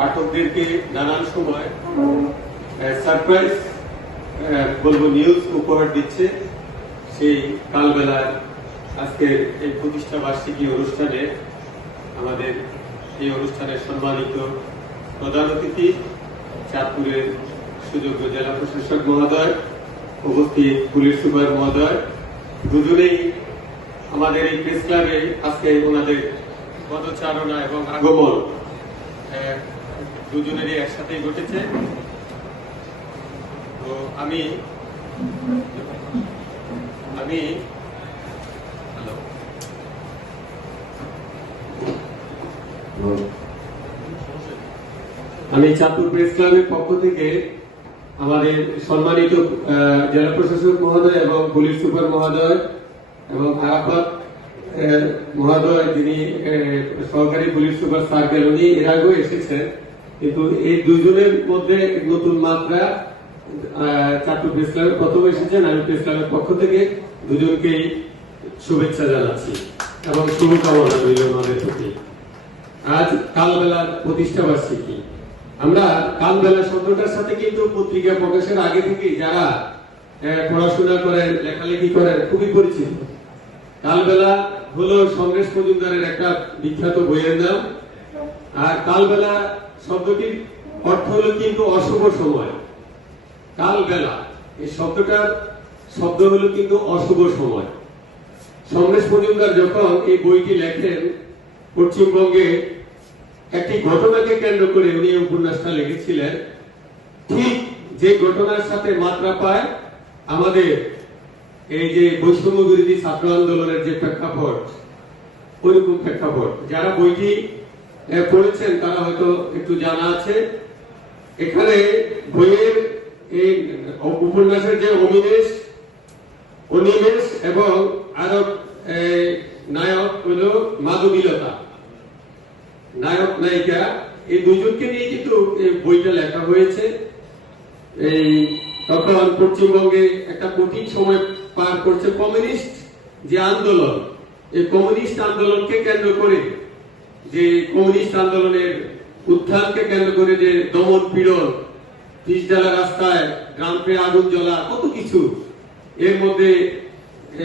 পাঠকদেরকে নানান সময় সারপ্রাইজ বলবো নিউজ উপহার দিচ্ছে। সেই কালবেলার আজকের এই প্রতিষ্ঠা বার্ষিকী অনুষ্ঠানে আমাদের এই অনুষ্ঠানের সম্মানিত প্রধান অতিথি চাঁদপুরের সুযোগ্য জেলা প্রশাসক মহোদয়, উপস্থিত পুলিশ সুপার মহোদয়, দুজনেই আমাদের এই প্রেস ক্লাবে আজকে ওনাদের পদচারণা এবং আগমন দুজনেরই একসাথেই ঘটেছে। তো আমি চাঁদপুর প্রেস ক্লাবের পক্ষ থেকে আমাদের সম্মানিত জেলা প্রশাসক মহোদয় এবং পুলিশ সুপার মহোদয় এবং আরাফাত মহোদয়, যিনি সহকারী পুলিশ সুপার সার্কেল, উনি এর আগেও এসেছেন, কিন্তু এই দুজনের মধ্যে নতুন মাত্রা চাঁদপুর প্রেস ক্লাবের প্রথম এসেছেন। আমি প্রেস ক্লাবের পক্ষ থেকে দুজনকেই শুভেচ্ছা জানাচ্ছি এবং শুভকামনা রইল আমাদের প্রতি। আজ কালবেলার প্রতিষ্ঠা বার্ষিকী। আমরা কালবেলা শব্দটার সাথে কিন্তু পত্রিকা প্রকাশের আগে থেকে যারা পড়াশোনা করেন, লেখালেখি করেন, খুবই পরিচিত। কালবেলা হলো সমরেশ মজুমদারের একটা বিখ্যাত বইয়ের নাম। আর কালবেলা শব্দটির অর্থ হলো কিন্তু অশুভ সময়। কালবেলা এই শব্দটার শব্দ হলো কিন্তু অশুভ সময়। সমরেশ মজুমদার যখন এই বইটি লেখেন, পশ্চিমবঙ্গে একটি ঘটনাকে কেন্দ্র করে উনি এই উপন্যাসটা লিখেছিলেন। ঠিক যে ঘটনার সাথে মাত্রা পায় আমাদের এই যে বৈষম্য বিরোধী ছাত্র আন্দোলনের যে প্রেক্ষাপট, ওইরকম প্রেক্ষাপট। যারা বইটি পড়েছেন তারা হয়তো একটু জানা আছে। এখানে বইয়ের এই উপন্যাসের যে অনিমেষ এবং আরো নায়ক হলো মাধবীলতা, নায়ক নায়িকা, এই দুজনকে নিয়ে কিন্তু এই বইটা লেখা হয়েছে। এই তখন পশ্চিমবঙ্গে একটা কঠিন সময় পার করছে কমিউনিস্ট যে আন্দোলন, এই কমিউনিস্ট আন্দোলনকে কেন্দ্র করে, যে কমিউনিস্ট আন্দোলনের উত্থানকে কেন্দ্র করে যে দমন পীড়ন, পিচ জ্বালা রাস্তায়, গ্রামে আগুন জ্বলা, কত কিছু, এর মধ্যে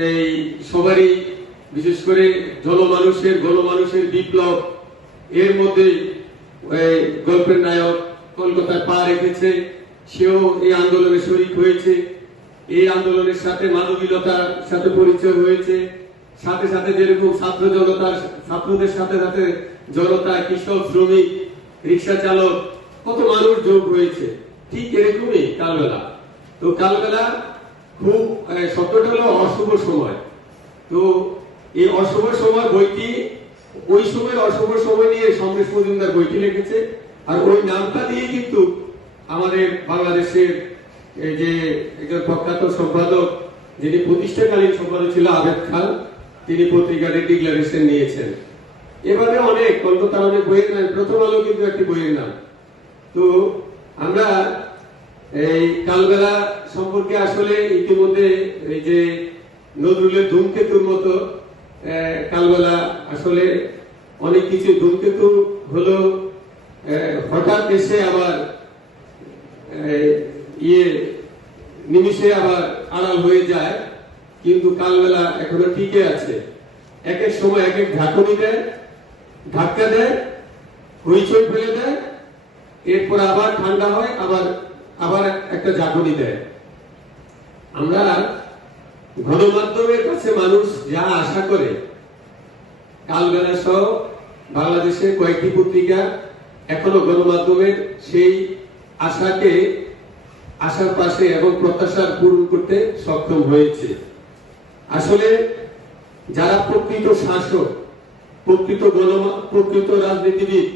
এই সবারই বিশেষ করে গণমানুষের বিপ্লব, এর মধ্যে গল্পের নায়ক কলকাতায় পা রেখেছে, সেও এই আন্দোলনে শরিক হয়েছে। এই আন্দোলনের সাথে মানবীয়তার সাথে পরিচয় হয়েছে। সাথে সাথে যেরকম ছাত্রদের সাথে সাথে জনতা, কৃষক, শ্রমিক, রিক্সা চালক, কত মানুষ যোগ হয়েছে। ঠিক এরকমই কালবেলা। তো কালবেলা খুব শব্দটা হলো অশুভ সময়। তো এই অশুভ সময় বইটি, ওই সময়ের অশুভ সময় নিয়ে সমরেশ মজুমদার বইটি লিখেছে। আর ওই নামটা দিয়ে কিন্তু আমাদের বাংলাদেশের এই যে একজন প্রখ্যাত সম্পাদক, যিনি প্রতিষ্ঠাকালীন সম্পাদক ছিল আবেদ খান, তিনি পত্রিকাতে ডিক্লারেশন নিয়েছেন। এভাবে অনেক কলকাতার অনেক বইয়ের নাম, প্রথম আলো কিন্তু একটি বইয়ের নাম। তো আমরা এই কালবেলা সম্পর্কে আসলে ইতিমধ্যে এই যে নজরুলের ধূমকেতুর মতো কালবেলা আসলে অনেক কিছু, ধূমকেতু হলো হঠাৎ এসে আবার নিমিষে আবার আড়াল হয়ে যায়, কিন্তু কালবেলা এখনো টিকে আছে। এক এক সময় এক এক ঝাঁকুনি দেয়, ধাক্কা দেয়, হইচই ফেলে দেয়, এরপর আবার ঠান্ডা হয়, আবার একটা ঝাঁকুনি দেয়। আমরা গণমাধ্যমের কাছে মানুষ যা আশা করে, কালবেলা সহ বাংলাদেশের কয়েকটি পত্রিকা এখনো গণমাধ্যমের সেই আশার পাশে এবং প্রত্যাশার পূরণ করতে সক্ষম হয়েছে। আসলে যারা প্রকৃত শাসক, প্রকৃত রাজনীতিবিদ,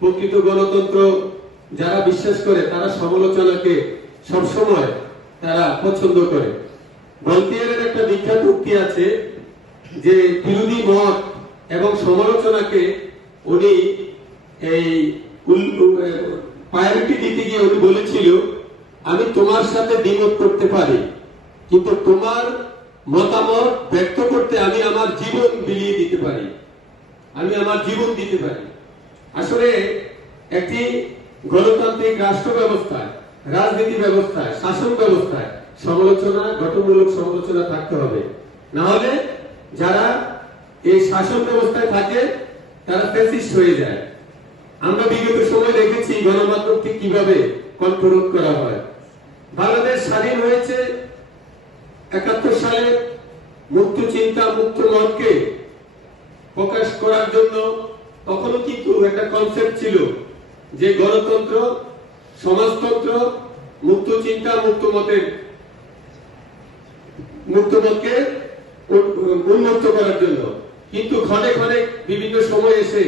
প্রকৃত গণতন্ত্র যারা বিশ্বাস করে, তারা সমালোচনাকে সবসময় তারা পছন্দ করে। ভলতেয়ারের একটা বিখ্যাত উক্তি আছে যে বিরোধী মত এবং সমালোচনাকে উনি এই প্রায়োরিটি দিতে গিয়ে উনি বলেছিল, আমি তোমার সাথে দ্বিমত করতে পারি, কিন্তু তোমার মতামত ব্যক্ত করতে আমি আমার জীবন বিলিয়ে দিতে পারি, আমি আমার জীবন দিতে পারি। আসলে একটি গণতান্ত্রিক রাষ্ট্র ব্যবস্থায়, রাজনীতি ব্যবস্থায়, শাসন ব্যবস্থায় সমালোচনা, গঠনমূলক সমালোচনা থাকতে হবে। না হলে যারা এই শাসন ব্যবস্থায় থাকে তারা ফ্যাসিস্ট হয়ে যায়। আমরা বিগত সময় দেখেছি গণমাধ্যমকে কিভাবে কণ্ঠরোধ করা হয়। বাংলাদেশ স্বাধীন হয়েছে ৭১ সালে, মুক্ত চিন্তা, মুক্ত মতকে প্রকাশ করার জন্য তখনও কিন্তু একটা কনসেপ্ট ছিল যে গণতন্ত্র, সমাজতন্ত্র, মুক্ত চিন্তা, মুক্ত মতকে উন্মুক্ত করার জন্য। কিন্তু ক্ষণে ক্ষণে বিভিন্ন সময় এসে